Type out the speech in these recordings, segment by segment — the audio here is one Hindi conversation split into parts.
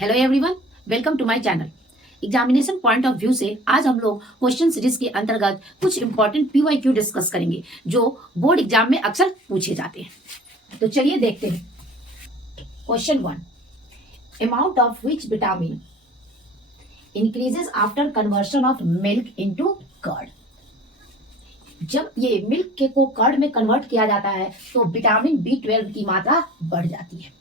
Hello everyone, welcome to my channel. Examination point of view से आज हम लोग क्वेश्चन सीरीज के अंतर्गत कुछ इंपॉर्टेंट पीवाईक्यू डिस्कस करेंगे जो बोर्ड एग्जाम में अक्सर पूछे जाते हैं। तो चलिए देखते हैं। Question 1, amount of which vitamin increases after conversion of milk into curd. जब ये मिल्क को कर्ड में कन्वर्ट किया जाता है तो विटामिन B12 की मात्रा बढ़ जाती है।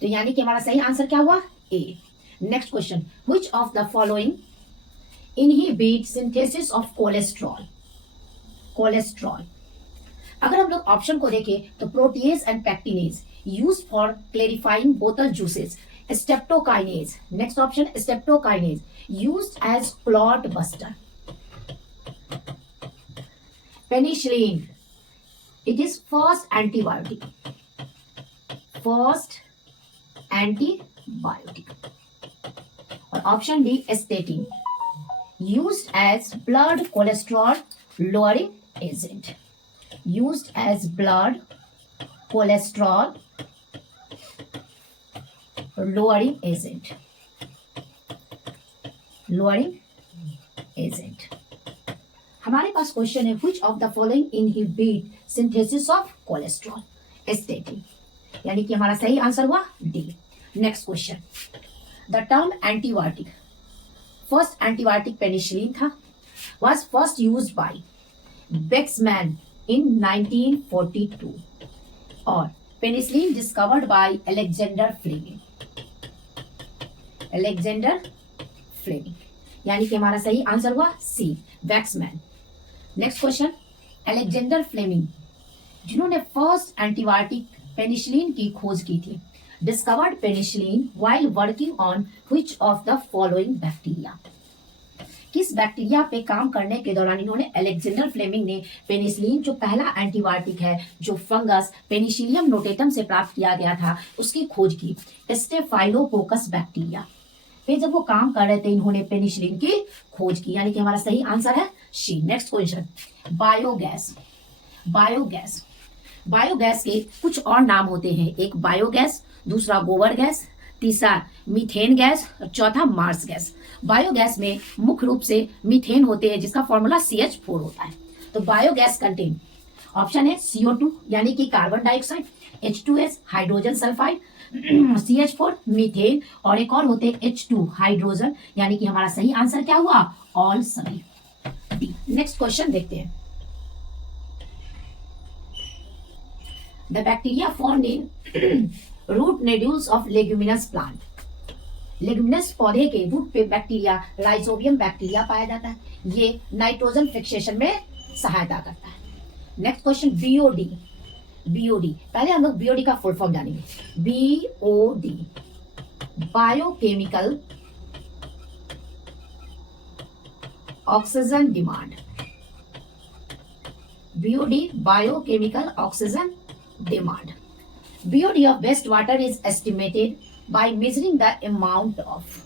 तो यानी कि हमारा सही आंसर क्या हुआ? A. Next question, which of the following inhibit synthesis of cholesterol. Cholesterol, अगर हम लोग ऑप्शन को देखें तो protease and pectinase used for clarifying bottled juices, streptokinase, next option streptokinase used as clot buster, penicillin it is first antibiotic, first antibiotic, और option D statin used as blood cholesterol lowering agent, used as blood cholesterol lowering agent, lowering agent. हमारे पास क्वेश्चन है which of the following inhibit synthesis of cholesterol, statin, यानी कि हमारा सही आंसर हुआ D. Next question, the term antibiotic, first antibiotic penicillin था, was first used by Waksman in 1942 और penicillin discovered by Alexander Fleming, Alexander Fleming, यानी कि हमारा सही आंसर हुआ C, Waksman. Next question, Alexander Fleming जिन्होंने फर्स्ट एंटीबायोटिक पेनिसिलिन की खोज की थी, discovered penicillin while working on which of the following bacteria. किस बैक्टीरिया पे काम करने के दौरान इन्होंने, अलेक्जेंडर फ्लेमिंग ने पेनिसिलिन जो पहला एंटीबायोटिक है जो फंगस पेनिसिलियम नोटेटम से प्राप्त किया गया था उसकी खोज की, स्टेफाइलोकोकस बैक्टीरिया पे जब वो काम कर रहे थे इन्होंने पेनिसिलिन की खोज की, यानी कि हमारा सही आंसर है C. Next question, biogas, biogas, biogas के कुछ और नाम होते हैं, एक बायोगैस, दूसरा गोबर गैस, तीसरा मीथेन गैस और चौथा मार्स गैस। बायोगैस में मुख्य रूप से मीथेन होते हैं जिसका फॉर्मूला CH4 होता है। तो बायोगैस कंटेन, ऑप्शन है CO2 यानी कि carbon dioxide, H2S hydrogen sulphide, CH4 methane, और एक और होते हैं H2 हाइड्रोजन, यानी कि हमारा सही आंसर क्या हुआ? ऑल सभी। नेक्स्ट क्वेश्चन देखते हैं। The bacteria formed in root nodules of leguminous plant. Leguminous पौधे के रूट पे बैक्टीरिया राइजोबियम बैक्टीरिया पाया जाता है, ये नाइट्रोजन फिक्सेशन में सहायता करता है। नेक्स्ट क्वेश्चन, BOD, BOD, पहले हम लोग BOD का फुल फॉर्म जानेंगे। BOD biochemical oxygen demand, BOD biochemical oxygen demand. BOD of wastewater is estimated by measuring the amount of.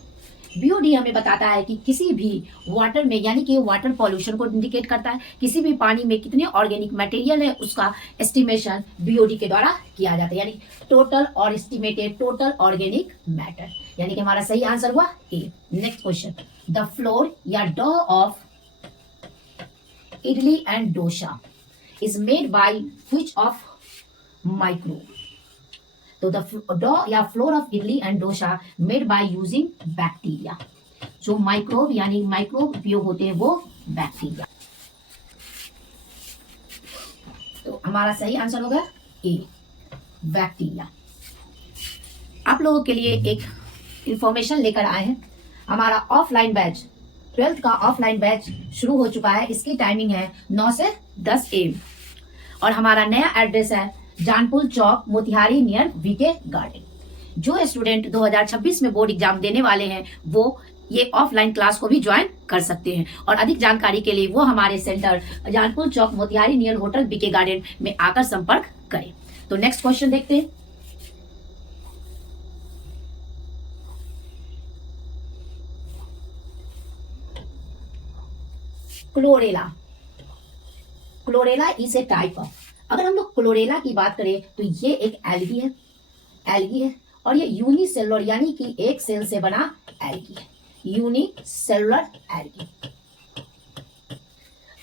BOD हमें बताता है कि किसी भी वाटर में, यानी कि वाटर पॉल्यूशन को इंडिकेट करता है, किसी भी पानी में कितने ऑर्गेनिक मटेरियल है उसका एस्टिमेशन BOD के द्वारा किया जाता है, यानी टोटल और एस्टिमेटेड टोटल ऑर्गेनिक मैटर, यानी कि हमारा सही आंसर हुआ A. Next question, the flour या dough of idli and dosa is made by which of microbe. तो द डो या flour of idli and dosa made by using bacteria, जो माइक्रोब यानी माइक्रोब उपयोग होते हैं वो बैक्टीरिया। तो हमारा सही आंसर होगा ए, बैक्टीरिया। आप लोगों के लिए एक इंफॉर्मेशन लेकर आए हैं, हमारा ऑफलाइन बैच 12th का ऑफलाइन बैच शुरू हो चुका है। इसकी टाइमिंग है 9 से 10 AM और हमारा नया एड्रेस है Janpur Chowk Motihari near VK garden. जो स्टूडेंट 2026 में बोर्ड एग्जाम देने वाले हैं वो ये ऑफलाइन क्लास को भी ज्वाइन कर सकते हैं, और अधिक जानकारी के लिए वो हमारे center Janpur Chowk Motihari near hotel VK garden में आकर संपर्क करें। तो नेक्स्ट क्वेश्चन देखते हैं। Chlorella, chlorella is a type of, अगर हम लोग क्लोरेला की बात करें तो ये एक एल्गी है, एल्गी है, और ये यूनिसेलुलर यानी कि एक सेल से बना एल्गी है, यूनिसेलुलर एल्गी।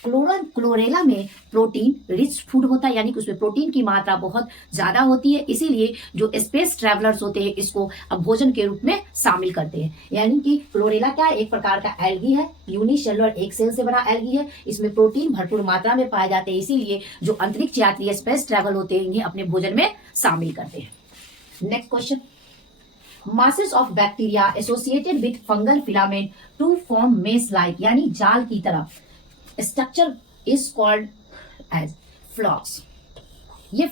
क्लोरेला में प्रोटीन रिच फूड होता है, यानी कि उसमें प्रोटीन की मात्रा बहुत ज्यादा होती है, इसीलिए जो स्पेस ट्रैवलर्स होते हैं इसको अब भोजन के रूप में शामिल करते हैं। यानी कि क्लोरेला क्या है, एक प्रकार का एल्गी है, यूनिसेलुलर एक सेल से बना एल्गी है, इसमें प्रोटीन भरपूर मात्रा में पाए जाते हैं, इसीलिए जो अंतरिक्ष यात्री स्पेस ट्रैवल होते हैं इन्हें अपने भोजन में शामिल करते हैं। Next question, masses of bacteria associated with fungal filament to form maze like यानी जाल की तरह स्ट्रक्चर इज कॉल्ड एज फ्लॉक्स। ये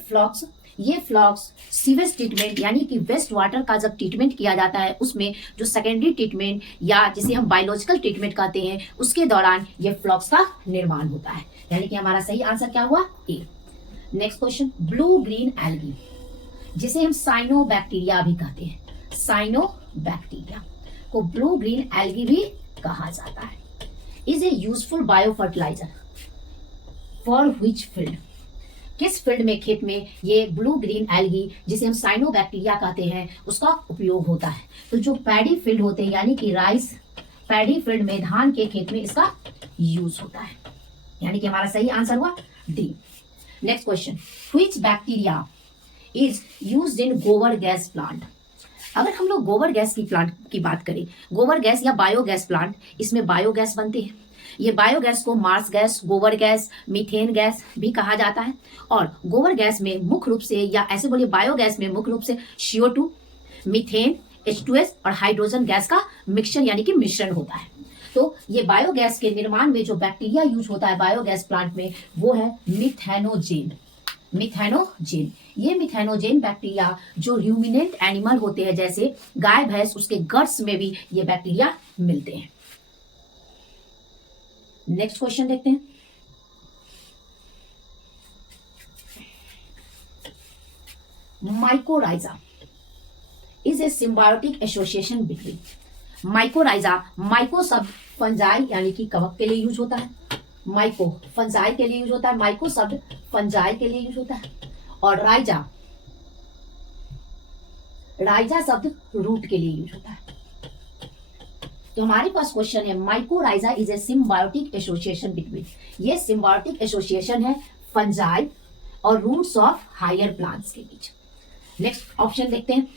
फ्लॉक्स सीवेज ट्रीटमेंट यानी कि वेस्ट वाटर का जब ट्रीटमेंट किया जाता है उसमें जो सेकेंडरी ट्रीटमेंट या जिसे हम बायोलॉजिकल ट्रीटमेंट कहते हैं उसके दौरान ये फ्लॉक्स का निर्माण होता है। यानी कि हमारा सही आंसर क्या हुआ, A. Next question, blue green algae जिसे हम साइनोबैक्टीरिया भी कहते हैं, साइनोबैक्टीरिया को ब्लू ग्रीन एल्गी भी कहा जाता है, is a useful biofertiliser for which field. किस फील्ड में, खेत में ये ब्लू ग्रीन एल्गी जिसे हम साइनोबैक्टीरिया कहते हैं उसका उपयोग होता है। तो जो पैडी फील्ड होते हैं यानी कि राइस पैडी फील्ड में धान के खेत में इसका यूज होता है, यानी कि हमारा सही आंसर हुआ D. Next question, which bacteria is used in गोबर गैस प्लांट। अगर हम लोग गोबर गैस की प्लांट की बात करें, गोबर गैस या बायोगैस प्लांट, इसमें बायोगैस बनते हैं। ये बायोगैस को मार्स गैस, गोबर गैस, मीथेन गैस भी कहा जाता है। और गोबर गैस में मुख्य रूप से या ऐसे बोलिए बायोगैस में मुख्य रूप से CO2, मीथेन, H2S और हाइड्रोजन गैस का मिक्सचर यानी कि मिश्रण होता है। तो ये बायोगैस के निर्माण में जो बैक्टीरिया यूज होता है बायोगैस प्लांट में वो है मिथेनोजेन। मिथेनोजेन, ये मिथेनोजेन बैक्टीरिया जो र्यूमिनेंट एनिमल होते हैं जैसे गाय भैंस, उसके गट्स में भी ये बैक्टीरिया मिलते हैं। नेक्स्ट क्वेश्चन देखते हैं, mycorrhiza is a symbiotic association between. Mycorrhiza, myco शब्द फंजाई यानी कि कवक के लिए यूज होता है, माइको फंजाई के लिए यूज होता है, माइको शब्द फंजाई के लिए यूज होता है, और राइजा शब्द रूट के लिए यूज होता है। तो हमारे पास क्वेश्चन है, mycorrhiza is a symbiotic association between. ये सिम्बायोटिक एसोसिएशन है फंजाई और रूट्स ऑफ हायर प्लांट्स के बीच। नेक्स्ट ऑप्शन देखते हैं,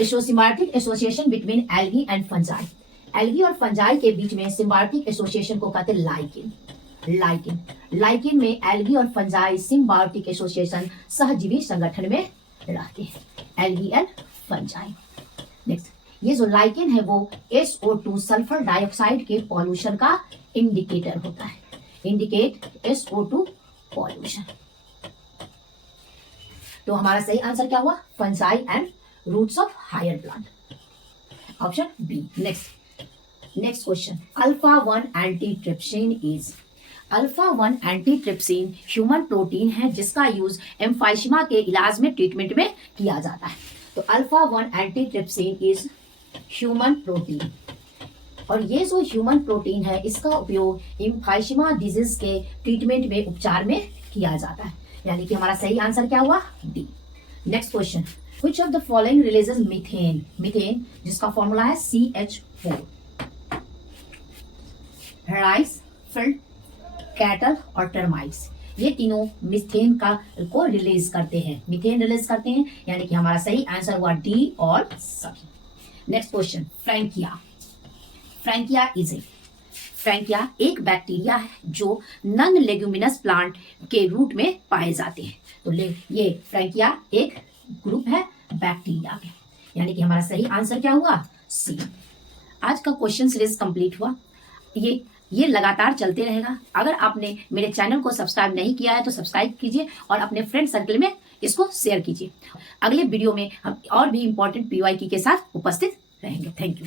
symbiotic association between algae and fungi. Algae और फंजाई के बीच में सिम्बायोटिक एसोसिएशन को कहते हैं लाइकेन। लाइकेन में एल्गी और फंजाई सिम्बायोटिक एसोसिएशन सहजीवी संगठन में रहते हैं, एल्गी एंड फंजाई। नेक्स्ट, ये जो लाइकेन है वो SO2 सल्फर डाइऑक्साइड के पॉल्यूशन का इंडिकेटर होता है, इंडिकेट SO2 पॉल्यूशन। तो हमारा सही आंसर क्या हुआ, fungi and roots of higher plant, option B. Next question, alpha 1 antitrypsin is. Alpha 1 antitrypsin human protein है जिसका यूज एम्फाइसीमा के इलाज में ट्रीटमेंट में किया जाता है। तो alpha 1 antitrypsin is human protein, और ये जो ह्यूमन प्रोटीन है इसका उपयोग एम्फाइसीमा डिजीज के ट्रीटमेंट में उपचार में किया जाता है, यानी कि हमारा सही आंसर क्या हुआ, D. Next question, which of the following releases methane. Methane जिसका फॉर्मूला है CH4। राइस फील्ड, कैटल और टर्माइट्स, ये तीनों मीथेन को रिलीज करते हैं, मीथेन रिलीज करते हैं, यानी कि हमारा सही आंसर हुआ डी और सभी। Next question, Frankia. फ्रैंकिया एक बैक्टीरिया है जो नॉन लेग्यूमिनस प्लांट के रूट में पाए जाते हैं। तो ये फ्रैंकिया एक ग्रुप है बैक्टीरिया के, यानी कि हमारा सही आंसर क्या हुआ, सी। आज का क्वेश्चन सीरीज कंप्लीट हुआ, ये लगातार चलते रहेगा। अगर आपने मेरे चैनल को सब्सक्राइब नहीं किया है तो सब्सक्राइब कीजिए और अपने फ्रेंड सर्कल में इसको शेयर कीजिए। अगले वीडियो में हम और भी इंपॉर्टेंट PYQ के साथ उपस्थित रहेंगे। Thank you.